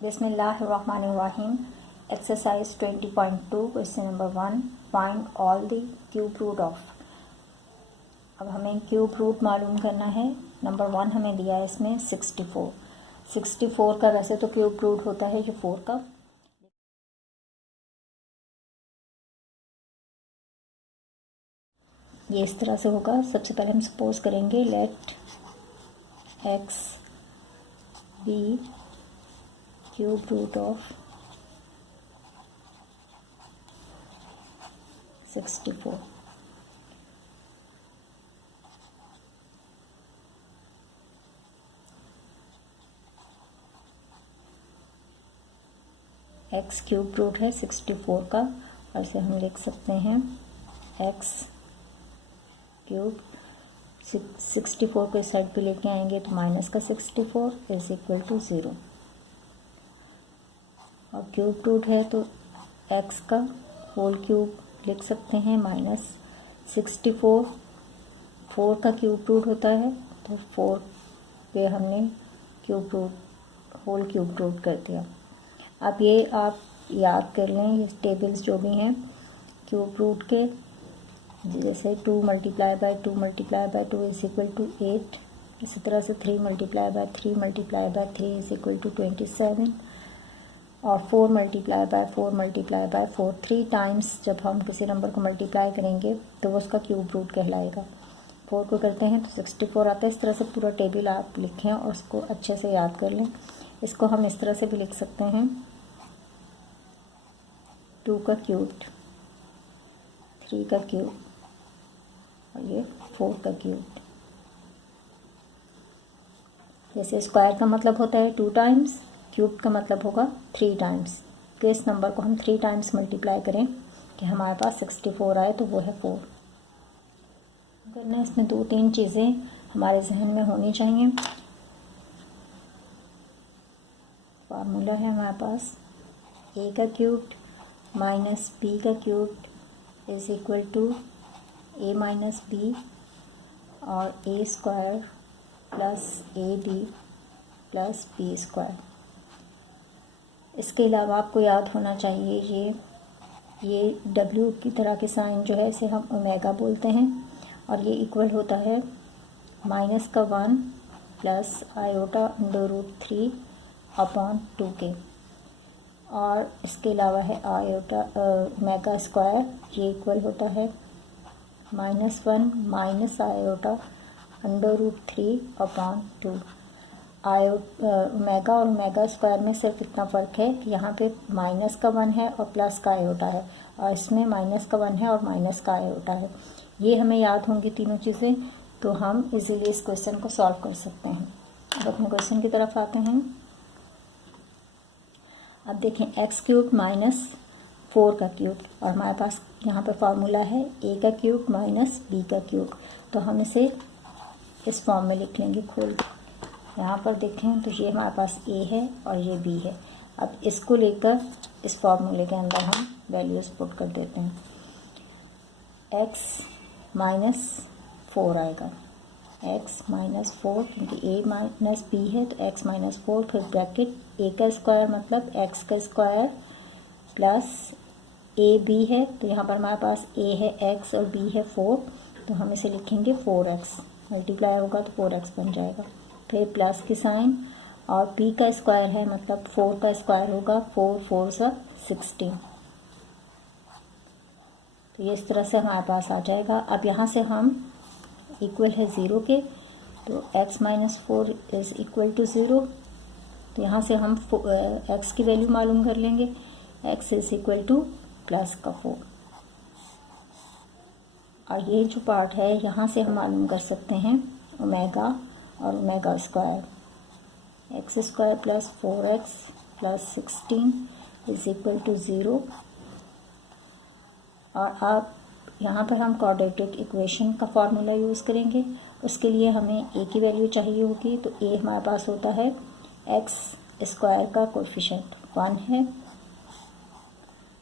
बिस्मिल्लाहिर्रहमानिर्रहीम। Exercise 20.2 question number 1, find all the cube root of. अब हमें क्यूब रूट मालूम करना है। नंबर 1 हमें दिया है इसमें 64। 64 का वैसे तो क्यूब रूट होता है जो 4 का। ये इस तरह से होगा। सबसे पहले हम सपोज करेंगे let x be cube root of 64। X cube root है 64 का, और इसे हम लिख सकते हैं एक्स क्यूब। 64 को इस साइड पे लेके आएंगे तो माइनस का 64 इज इक्वल टू 0। और क्यूब रूट है तो एक्स का होल क्यूब लिख सकते हैं माइनस 64। 4 का क्यूब रूट होता है तो 4 पे हमने cube root whole cube root कर दिया। अब ये आप याद कर लें, ये टेबल्स जो भी हैं क्यूब रूट के, जैसे 2 multiply by 2 multiply by 2 is equal to 8। इसी तरह से 3 multiply by 3 multiply by 3 is equal to 27। और 4 multiply by 4 multiply by 4, 3 times जब हम किसी नंबर को मल्टीप्लाई करेंगे तो वो उसका क्यूब रूट कहलाएगा। 4 को करते हैं तो 64 आता है। इस तरह से पूरा टेबल आप लिखें और उसको अच्छे से याद कर लें। इसको हम इस तरह से भी लिख सकते हैं 2 का क्यूब, 3 का क्यूब और ये 4 का क्यूब। जैसे स्क्वायर का मतलब होता है 2 टाइम्स, क्यूब का मतलब होगा 3 टाइम्स। तो इस नंबर को हम 3 टाइम्स मल्टीप्लाई करें कि हमारे पास 64 आए तो वो है 4। करना इसमें 2-3 चीज़ें हमारे जहन में होनी चाहिए। फार्मूला है हमारे पास ए का क्यूब माइनस बी का cube is equal to A minus B, और A square plus A B plus B square. इसके अलावा आपको याद होना चाहिए ये डब्ल्यू की तरह के साइन जो है इसे हम ओमेगा बोलते हैं, और ये इक्वल होता है माइनस का 1 plus iota under root 3 upon 2 के। और इसके अलावा है आयोटा ओमेगा स्क्वायर, ये इक्वल होता है -1 minus iota under root 3 upon 2। Omega और ओमेगा स्क्वायर में सिर्फ इतना फ़र्क है कि यहाँ पे माइनस का 1 है और प्लस का आयोटा है, और इसमें माइनस का 1 है और माइनस का आयोटा है। ये हमें याद होंगी तीनों चीज़ें, तो हम इजीली इस क्वेश्चन को सॉल्व कर सकते हैं। अब अपने क्वेश्चन की तरफ आते हैं। अब देखें एक्स क्यूब माइनस 4 का क्यूब, और हमारे पास यहाँ पर फार्मूला है ए का क्यूब माइनस बी का क्यूब। तो हम इसे इस फॉर्म में लिख लेंगे खोल के। यहाँ पर देखें तो ये हमारे पास ए है और ये बी है। अब इसको लेकर इस फार्मूले के अंदर हम वैल्यूज़ पुट कर देते हैं। एक्स माइनस 4 आएगा, एक्स माइनस 4, क्योंकि ए माइनस बी है तो एक्स माइनस 4, फिर ब्रैकेट ए का स्क्वायर मतलब एक्स का स्क्वायर प्लस ए बी है, तो यहाँ पर हमारे पास ए है एक्स और बी है 4, तो हम इसे लिखेंगे 4x। मल्टीप्लाई होगा तो 4x बन जाएगा। फिर प्लस की साइन, और बी का स्क्वायर है मतलब 4 का स्क्वायर होगा 4 4 सा 16। तो ये इस तरह से हमारे पास आ जाएगा। अब यहाँ से हम इक्वल है 0 के, तो x minus 4 is equal to 0। तो यहाँ से हम x की वैल्यू मालूम कर लेंगे, x is equal two plus का 4। और ये जो पार्ट है यहाँ से हम मालूम कर सकते हैं ओमेगा और omega square. X square plus 4x plus 16 is equal to 0। और अब यहाँ पर हम क्वाड्रेटिक इक्वेशन का फार्मूला यूज़ करेंगे। उसके लिए हमें ए की वैल्यू चाहिए होगी, तो ए हमारे पास होता है एक्स स्क्वायर का कोएफिशिएंट 1 है।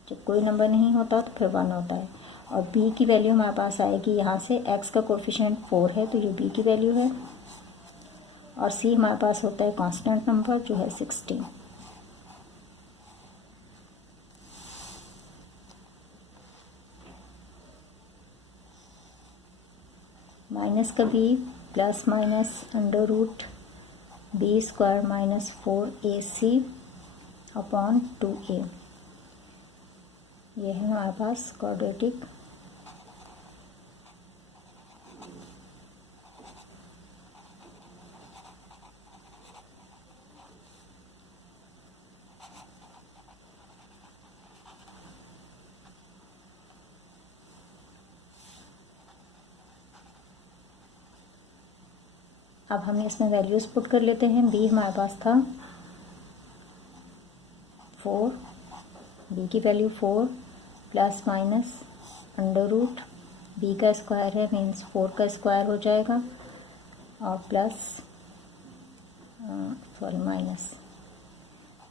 जब कोई नंबर नहीं होता तो फिर 1 होता है। और बी की वैल्यू हमारे पास आएगी, यहाँ से एक्स का कोएफिशिएंट 4 है तो ये बी की वैल्यू है। और सी हमारे पास होता है कांस्टेंट नंबर जो है 16। माइनस का b plus minus under root b square minus 4ac upon 2a। ये है हमारे पास क्वाड्रेटिक अब हम इसमें वैल्यूज़ पुट कर लेते हैं। बी हमारे पास था 4, बी की value 4 plus minus under root b का स्क्वायर है मीन्स 4 का स्क्वायर हो जाएगा और प्लस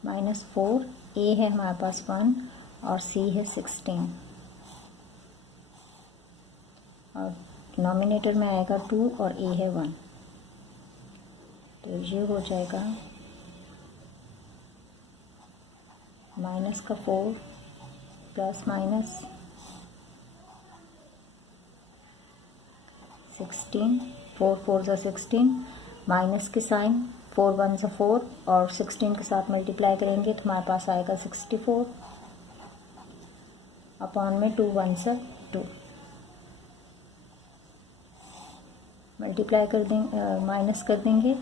माइनस 4, ए है हमारे पास 1 और सी है 16 और डिनोमिनेटर में आएगा 2 और ए है 1। तो ये हो जाएगा माइनस का 4 प्लस माइनस 16, 4 4 ज़ा 16, माइनस के साइन 4 1 ज़ा 4 और 16 के साथ मल्टीप्लाई करेंगे तो हमारे पास आएगा 64 अपॉन में 2 1 ज़ा 2 मल्टीप्लाई कर देंगे, माइनस कर देंगे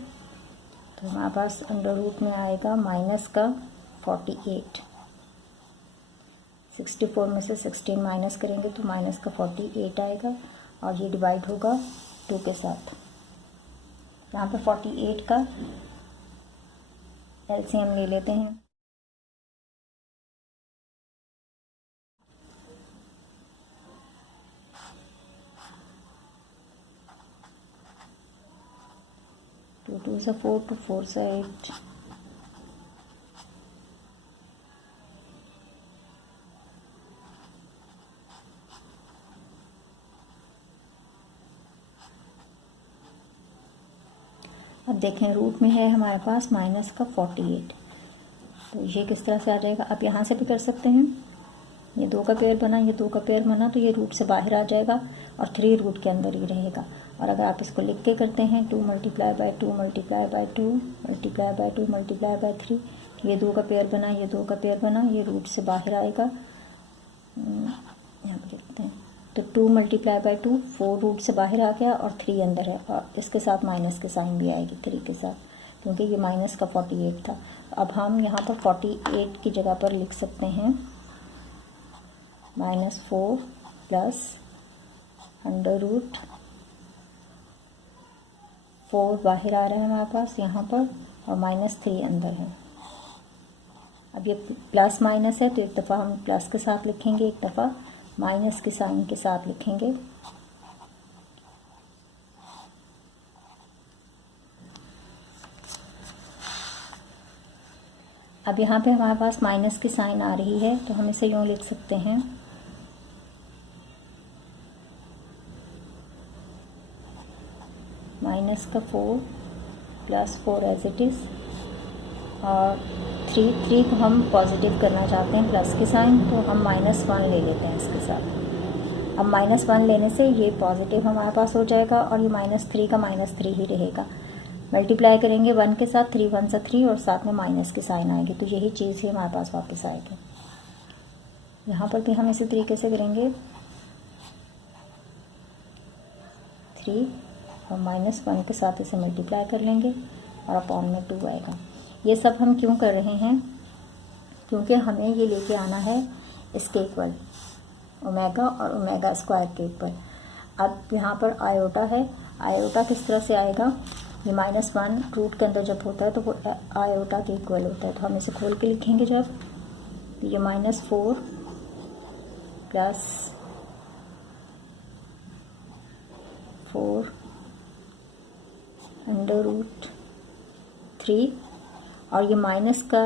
तो हमारे पास अंडर रूट में आएगा माइनस का 48। 64 में से 16 माइनस करेंगे तो माइनस का 48 आएगा और ये डिवाइड होगा 2 के साथ। यहाँ पे 48 का एलसीएम ले लेते हैं। टू 2 ज़ा 4, 2 4 ज़ा 8, अब देखें रूट में है हमारे पास माइनस का 48 तो ये किस तरह से आ जाएगा। आप यहाँ से भी कर सकते हैं, ये 2 का पेयर बना, ये 2 का पेयर बना तो ये रूट से बाहर आ जाएगा और 3 रूट के अंदर ही रहेगा। और अगर आप इसको लिख के करते हैं 2 multiply by 2 multiply by 2 multiply by 2 multiply by 3, ये 2 का पेयर बना, ये 2 का पेयर बना, ये रूट से बाहर आएगा। यहाँ पर लिखते हैं तो 2 मल्टीप्लाई बाय 2 4 रूट से बाहर आ गया और 3 अंदर है और इसके साथ माइनस के साइन भी आएगी 3 के साथ क्योंकि ये माइनस का 48 था। अब हम यहाँ पर 48 की जगह पर लिख सकते हैं -4 प्लस अंडर रूट 4 बाहर आ रहा है हमारे पास यहाँ पर और -3 अंदर है। अब ये प्लस माइनस है तो एक दफ़ा हम प्लस के साथ लिखेंगे, एक दफ़ा माइनस के साइन के साथ लिखेंगे। अब यहाँ पे हमारे पास माइनस की साइन आ रही है तो हम इसे यूँ लिख सकते हैं माइनस का 4 प्लस 4 एज इट इज़ और 3 को हम पॉजिटिव करना चाहते हैं प्लस के साइन तो हम -1 ले लेते हैं इसके साथ। अब -1 लेने से ये पॉजिटिव हमारे पास हो जाएगा और ये -3 का -3 ही रहेगा। मल्टीप्लाई करेंगे 1 के साथ, 3 1 सा 3 और साथ में माइनस की साइन आएगी तो यही चीज़ ही हमारे पास वापस आएगी। यहाँ पर भी हम इसी तरीके से करेंगे 3 और -1 के साथ इसे मल्टीप्लाई कर लेंगे और अपॉन में 2 आएगा। ये सब हम क्यों कर रहे हैं क्योंकि हमें ये लेके आना है इसके इक्वल ओमेगा और ओमेगा स्क्वायर के इक्वल। अब यहाँ पर आयोटा है, आयोटा किस तरह से आएगा, ये -1 रूट के अंदर जब होता है तो वो आयोटा के इक्वल होता है तो हम इसे खोल के लिखेंगे जब तो ये -4 प्लस 4 अंडर रूट 3 और ये माइनस का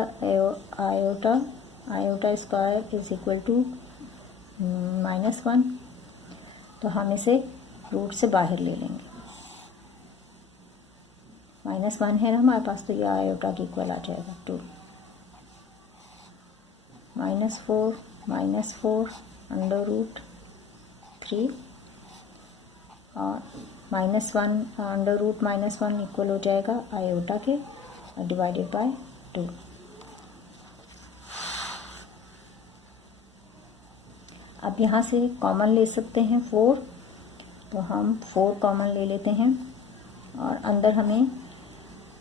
iota square is equal to -1 तो हम इसे रूट से बाहर ले लेंगे। -1 है ना हमारे पास तो ये आयोटा के इक्वल आ जाएगा 2 -4 अंडर रूट 3 और -1 इक्वल हो जाएगा आयोटा के डिवाइडेड बाय 2। अब यहाँ से कॉमन ले सकते हैं 4, तो हम 4 कॉमन ले लेते हैं और अंदर हमें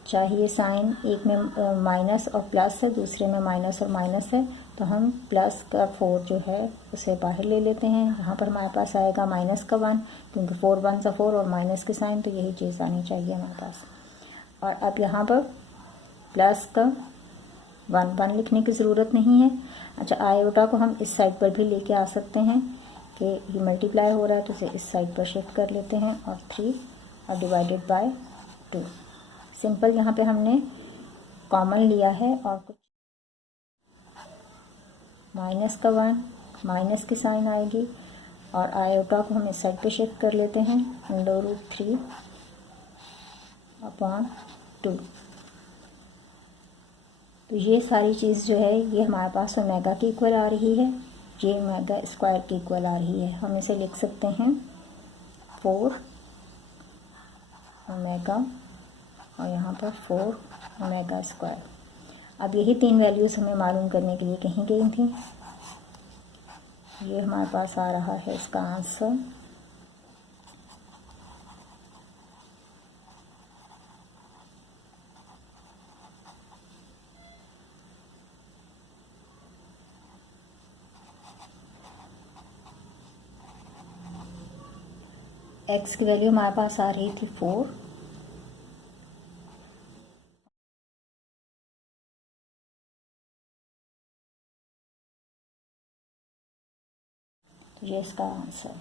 चाहिए साइन, एक में माइनस और प्लस है, दूसरे में माइनस और माइनस है, तो हम प्लस का 4 जो है उसे बाहर ले लेते हैं। यहाँ पर हमारे पास आएगा माइनस का 1, क्योंकि 4 1 सा 4 और माइनस के साइन, तो यही चीज़ आनी चाहिए हमारे पास। और अब यहाँ पर प्लस का 1 लिखने की ज़रूरत नहीं है। अच्छा, आयोटा को हम इस साइड पर भी लेके आ सकते हैं कि ये मल्टीप्लाई हो रहा है, तो इसे इस साइड पर शिफ्ट कर लेते हैं और 3 और डिवाइडेड बाय 2। सिंपल यहाँ पे हमने कॉमन लिया है और कुछ माइनस का 1, माइनस की साइन आएगी और आयोटा को हम इस साइड पे शिफ्ट कर लेते हैं, √3/2। तो ये सारी चीज़ जो है ये हमारे पास ओमेगा की इक्वल आ रही है, ये ओमेगा स्क्वायर की इक्वल आ रही है। हम इसे लिख सकते हैं 4 ओमेगा और यहाँ पर 4 ओमेगा स्क्वायर। अब यही 3 वैल्यूज़ हमें मालूम करने के लिए कहीं गई थी। ये हमारे पास आ रहा है इसका आंसर। एक्स की वैल्यू हमारे पास आ रही थी 4, तो ये इसका आंसर।